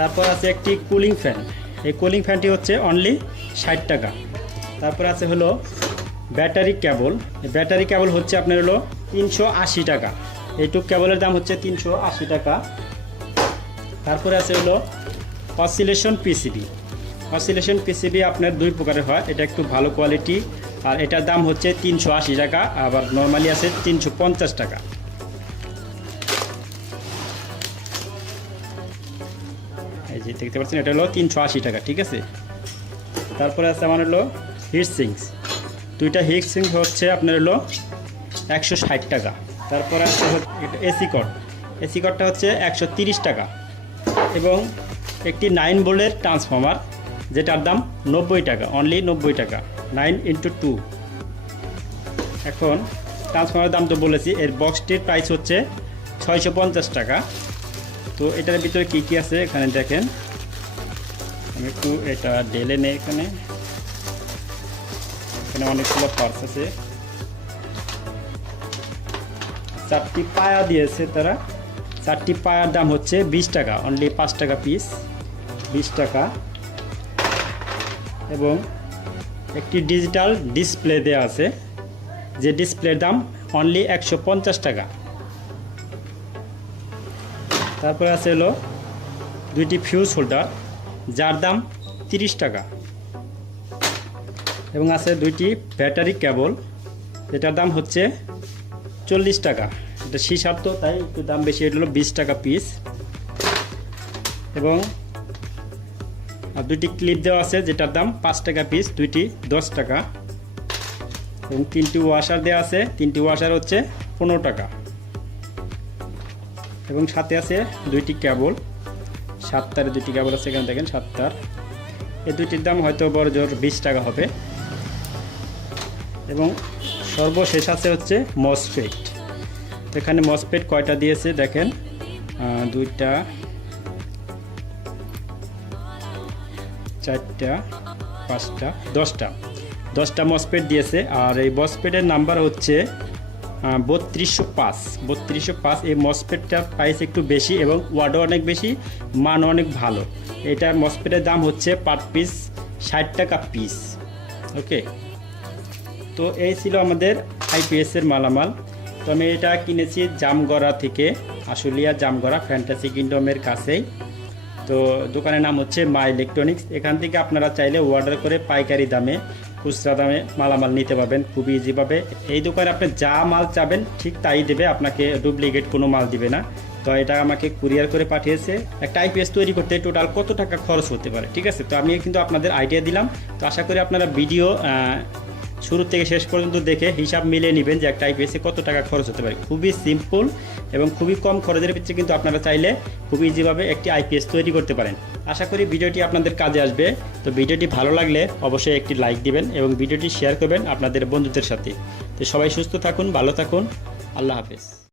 তারপর আছে একটি কুলিং ফ্যান। এই কুলিং ফ্যানটি হচ্ছে অনলি 60 টাকা। তারপর আছে হলো ব্যাটারি কেবল। ব্যাটারি কেবল হচ্ছে আপনার হলো 380 টাকা। এইটুক কেবলের দাম হচ্ছে 380 টাকা। তারপরে আছে হলো অসিলেশন পিসিবি। অসিলেশন পিসিবি আপনার দুই প্রকারের হয়, এটা একটু ভালো কোয়ালিটি, আর এটার দাম হচ্ছে 380 টাকা, আবার নর্মালি আছে 350 টাকা। এই যে দেখতে পাচ্ছেন এটা হলো 380 টাকা, ঠিক আছে। তারপরে আছে আমার হলো হিট সিঙ্কস। দুইটা হিট সিঙ্ক হচ্ছে আপনার হলো 160 টাকা। তারপর আছে এসি কট। এসি কটটা হচ্ছে 130 টাকা। এবং একটি 9 ভোল্টের ট্রান্সফর্মার, যেটার দাম 90 টাকা, অনলি 90 টাকা, 9x2। এখন ট্রান্সফর্মারের দাম তো বলেছি, এর বক্সটির প্রাইস হচ্ছে 650 টাকা। তো এটার ভিতরে কী কী আছে এখানে দেখেন, আমি একটু এটা ঢেলে নেই। এখানে অনেকগুলো পার্টস আছে, 4টি পায়া দিয়েছে তারা। 4টি পায়ার দাম হচ্ছে 20 টাকা, অনলি 5 টাকা পিস, 20 টাকা। এবং একটি ডিজিটাল ডিসপ্লে দেওয়া আছে, যে ডিসপ্লের দাম অনলি 150 টাকা। তারপরে আছে হলো 2টি ফিউজ হোল্ডার, যার দাম 30 টাকা। এবং আছে 2টি ব্যাটারি কেবল, যেটার দাম হচ্ছে 40 টাকা। এটা সিসার তো তাই একটু দাম বেশি, এটা হলো 20 টাকা পিস। এবং 2টি ক্লিপ দেওয়া আছে, যেটার দাম 5 টাকা পিস, 2টি 10 টাকা। এবং 3টি ওয়াশার দেওয়া আছে, 3টি ওয়াশার হচ্ছে 15 টাকা। এবং সাথে আছে 2টি কেবল, 7 তারের 2টি কেবল আছে, এখানে দেখেন 7 তার। এই দুইটির দাম হয়তো বড় জোর 20 টাকা হবে। এবং সর্বশেষ আছে হচ্ছে মসফেট। এখানে মসফেট কয়টা দিয়েছে দেখেন, 2টা, 4টা, 5টা, 10টা মসফেট দিয়েছে। আর এই মসফেটের নাম্বার হচ্ছে 3205। এই মসফেটটার প্রাইস একটু বেশি এবং ওয়াটও অনেক বেশি, মান অনেক ভালো। এটার মসফেটের দাম হচ্ছে পার পিস 60 টাকা পিস। ওকে, তো এই ছিল আমাদের আইপিএসের মালামাল। তো আমি এটা কিনেছি জামগড়া থেকে, আশুলিয়া জামগড়া ফ্যান্টাসি কিংডমের কাছেই। তো দোকানের নাম হচ্ছে মা ইলেকট্রনিক্স। এখান থেকে আপনারা চাইলে অর্ডার করে পাইকারি দামে, খুচরা দামে মালামাল নিতে পারবেন খুব ইজিভাবে। এই দোকানে আপনি যা মাল চাবেন ঠিক তাই দেবে, আপনাকে ডুপ্লিকেট কোনো মাল দিবে না। তো এটা আমাকে কুরিয়ার করে পাঠিয়েছে। একটা আইপিএস তৈরি করতে টোটাল কত টাকা খরচ হতে পারে, ঠিক আছে। তো আমি কিন্তু আপনাদের আইডিয়া দিলাম। তো আশা করি আপনারা ভিডিও শুরু থেকে শেষ পর্যন্ত দেখে হিসাব মিলিয়ে নেবেন যে একটা আইপিএসে কত টাকা খরচ হতে পারে। খুবই সিম্পল এবং খুবই কম খরচের ভিতরে কিন্তু আপনারা চাইলে খুব ইজিভাবে একটি আইপিএস তৈরি করতে পারেন। আশা করি ভিডিওটি আপনাদের কাজে আসবে। তো ভিডিওটি ভালো লাগলে অবশ্যই একটি লাইক দিবেন এবং ভিডিওটি শেয়ার করবেন আপনাদের বন্ধুদের সাথে। তো সবাই সুস্থ থাকুন, ভালো থাকুন, আল্লাহ হাফেজ।